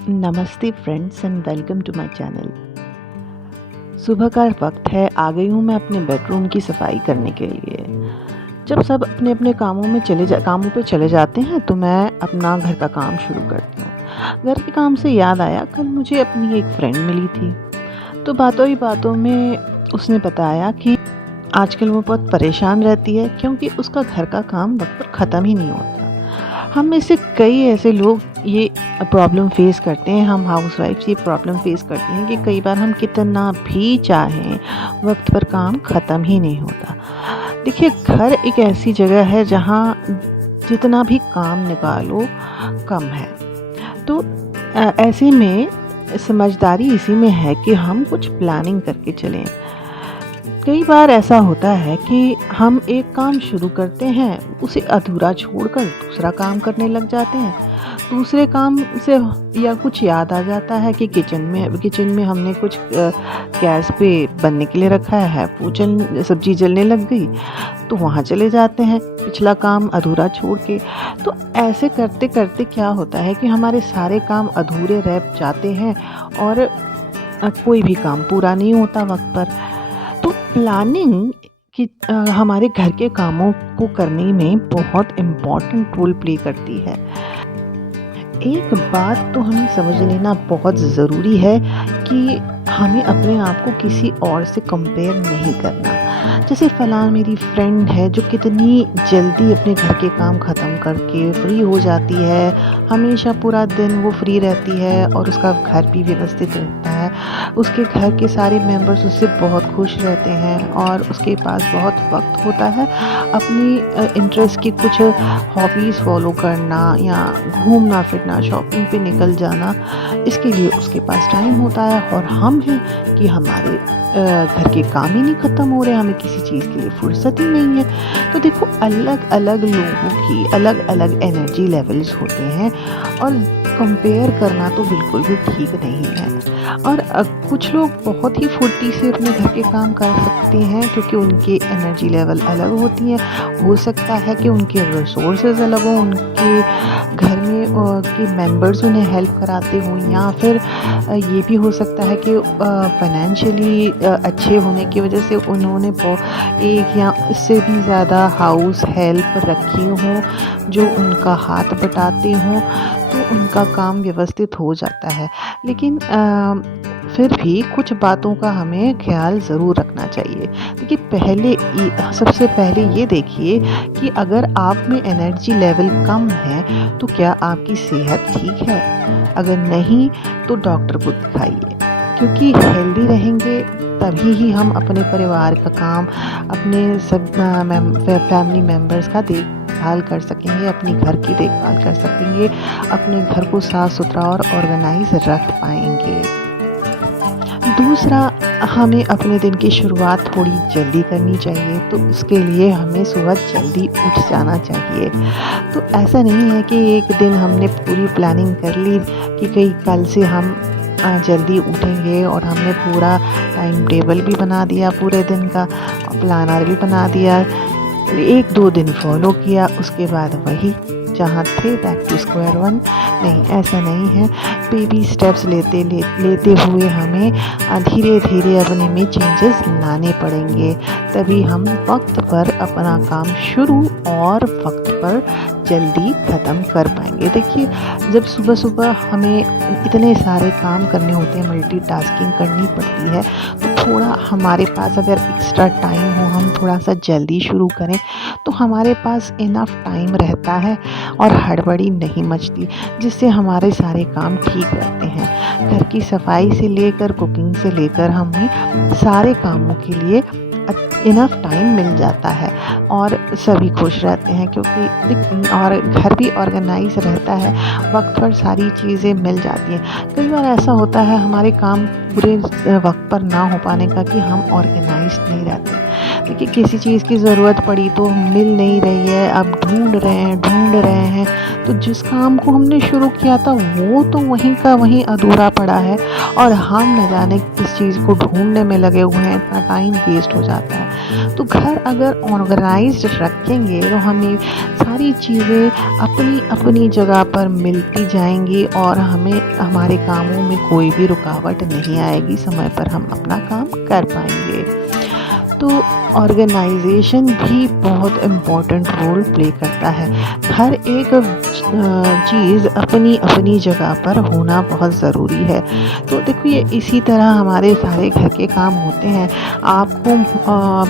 नमस्ते friends and welcome to my channel. सुबह का वक्त है, आ गई हूँ मैं अपने बेडरूम की सफाई करने के लिए। जब सब अपने अपने कामों पे चले जाते हैं तो मैं अपना घर का काम शुरू करती हूँ। घर के काम से याद आया, कल मुझे अपनी एक फ्रेंड मिली थी। तो बातों ही बातों में उसने बताया कि आजकल वो बहुत परेशान रहती है क्योंकि उसका घर का काम वक्त पर ख़त्म ही नहीं होता। हम में से कई ऐसे लोग ये प्रॉब्लम फेस करते हैं, हम हाउसवाइफ्स ये प्रॉब्लम फेस करती हैं कि कई बार हम कितना भी चाहें वक्त पर काम ख़त्म ही नहीं होता। देखिए, घर एक ऐसी जगह है जहाँ जितना भी काम निकालो कम है। तो ऐसे में समझदारी इसी में है कि हम कुछ प्लानिंग करके चलें। कई बार ऐसा होता है कि हम एक काम शुरू करते हैं, उसे अधूरा छोड़कर दूसरा काम करने लग जाते हैं। दूसरे काम से या कुछ याद आ जाता है कि किचन में हमने कुछ गैस पे बनने के लिए रखा है, वो सब्जी जलने लग गई तो वहाँ चले जाते हैं पिछला काम अधूरा छोड़ के। तो ऐसे करते करते क्या होता है कि हमारे सारे काम अधूरे रह जाते हैं और कोई भी काम पूरा नहीं होता वक्त पर। तो प्लानिंग कि हमारे घर के कामों को करने में बहुत इम्पॉर्टेंट रोल प्ले करती है। एक बात तो हमें समझ लेना बहुत ज़रूरी है कि हमें अपने आप को किसी और से कंपेयर नहीं करना। जैसे फ़लाँ मेरी फ्रेंड है जो कितनी जल्दी अपने घर के काम ख़त्म करके फ्री हो जाती है, हमेशा पूरा दिन वो फ्री रहती है और उसका घर भी व्यवस्थित रहता है। उसके घर के सारे मेंबर्स उससे बहुत खुश रहते हैं और उसके पास बहुत वक्त होता है अपनी इंटरेस्ट की कुछ हॉबीज़ फॉलो करना या घूमना फिरना, शॉपिंग पे निकल जाना, इसके लिए उसके पास टाइम होता है। और हम हैं कि हमारे घर के काम ही नहीं ख़त्म हो रहे, हमें किसी चीज़ के लिए फुर्सत ही नहीं है। तो देखो, अलग अलग लोगों की अलग अलग एनर्जी लेवल्स होते हैं और कंपेयर करना तो बिल्कुल भी ठीक नहीं है। और कुछ लोग बहुत ही फुर्ती से अपने घर के काम कर सकते हैं क्योंकि उनके एनर्जी लेवल अलग होती हैं। हो सकता है कि उनके रिसोर्सेज अलग हों, उनके घर में के मेंबर्स उन्हें हेल्प कराते हों, या फिर ये भी हो सकता है कि फाइनेंशियली अच्छे होने की वजह से उन्होंने एक या इससे भी ज़्यादा हाउस हेल्प रखी हों जो उनका हाथ बटाते हों, तो उनका काम व्यवस्थित हो जाता है। लेकिन फिर भी कुछ बातों का हमें ख्याल ज़रूर रखना चाहिए। देखिए, सबसे पहले ये देखिए कि अगर आप में एनर्जी लेवल कम है तो क्या आपकी सेहत ठीक है? अगर नहीं तो डॉक्टर को दिखाइए, क्योंकि हेल्दी रहेंगे तभी ही हम अपने परिवार का काम, अपने सब फैमिली मेम्बर्स का देखभाल कर सकेंगे, अपने घर की देखभाल कर सकेंगे, अपने घर को साफ़ सुथरा और ऑर्गेनाइज रख पाएंगे। दूसरा, हमें अपने दिन की शुरुआत थोड़ी जल्दी करनी चाहिए, तो उसके लिए हमें सुबह जल्दी उठ जाना चाहिए। तो ऐसा नहीं है कि एक दिन हमने पूरी प्लानिंग कर ली कि कल से हम जल्दी उठेंगे और हमने पूरा टाइम टेबल भी बना दिया, पूरे दिन का प्लानर भी बना दिया, 1-2 दिन फॉलो किया, उसके बाद वही जहाँ थे बैक टू स्क्वायर वन। नहीं, ऐसा नहीं है। बेबी स्टेप्स लेते हुए हमें धीरे धीरे अपने में चेंजेस लाने पड़ेंगे, तभी हम वक्त पर अपना काम शुरू और वक्त पर जल्दी ख़त्म कर पाएंगे। देखिए, जब सुबह सुबह हमें इतने सारे काम करने होते हैं, मल्टीटास्किंग करनी पड़ती है, तो थोड़ा हमारे पास अगर एक्स्ट्रा टाइम हो, हम थोड़ा सा जल्दी शुरू करें तो हमारे पास इनफ टाइम रहता है और हड़बड़ी नहीं मचती, जिससे हमारे सारे काम ठीक रहते हैं। घर की सफाई से लेकर कुकिंग से लेकर हमें सारे कामों के लिए इनफ टाइम मिल जाता है और सभी खुश रहते हैं, क्योंकि और घर भी ऑर्गेनाइज रहता है, वक्त पर सारी चीज़ें मिल जाती हैं। कई बार ऐसा होता है हमारे काम पूरे वक्त पर ना हो पाने का कि हम ऑर्गेनाइज नहीं रहते। देखिए, किसी चीज़ की ज़रूरत पड़ी तो मिल नहीं रही है, अब ढूंढ रहे हैं, तो जिस काम को हमने शुरू किया था वो तो वहीं का वहीं अधूरा पड़ा है और हम न जाने किस चीज़ को ढूंढने में लगे हुए हैं, इतना टाइम वेस्ट हो जाता है। तो घर अगर ऑर्गेनाइज्ड रखेंगे तो हमें सारी चीज़ें अपनी अपनी जगह पर मिलती जाएंगी और हमें हमारे कामों में कोई भी रुकावट नहीं आएगी, समय पर हम अपना काम कर पाएंगे। तो ऑर्गेनाइजेशन भी बहुत इम्पोर्टेंट रोल प्ले करता है। हर एक चीज़ अपनी अपनी जगह पर होना बहुत ज़रूरी है। तो देखो ये इसी तरह हमारे सारे घर के काम होते हैं। आपको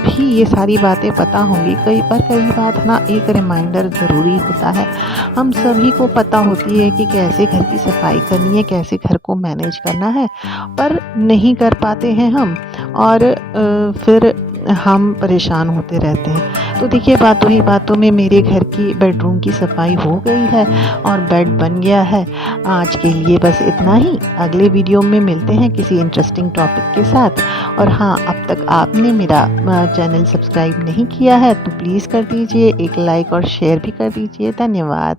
भी ये सारी बातें पता होंगी, कई बात ना एक रिमाइंडर ज़रूरी होता है। हम सभी को पता होती है कि कैसे घर की सफाई करनी है, कैसे घर को मैनेज करना है, पर नहीं कर पाते हैं हम, और फिर हम परेशान होते रहते हैं। तो देखिए बातों में मेरे घर की बेडरूम की सफाई हो गई है और बेड बन गया है। आज के लिए बस इतना ही। अगले वीडियो में मिलते हैं किसी इंटरेस्टिंग टॉपिक के साथ। और हाँ, अब तक आपने मेरा चैनल सब्सक्राइब नहीं किया है तो प्लीज़ कर दीजिए, एक लाइक और शेयर भी कर दीजिए। धन्यवाद।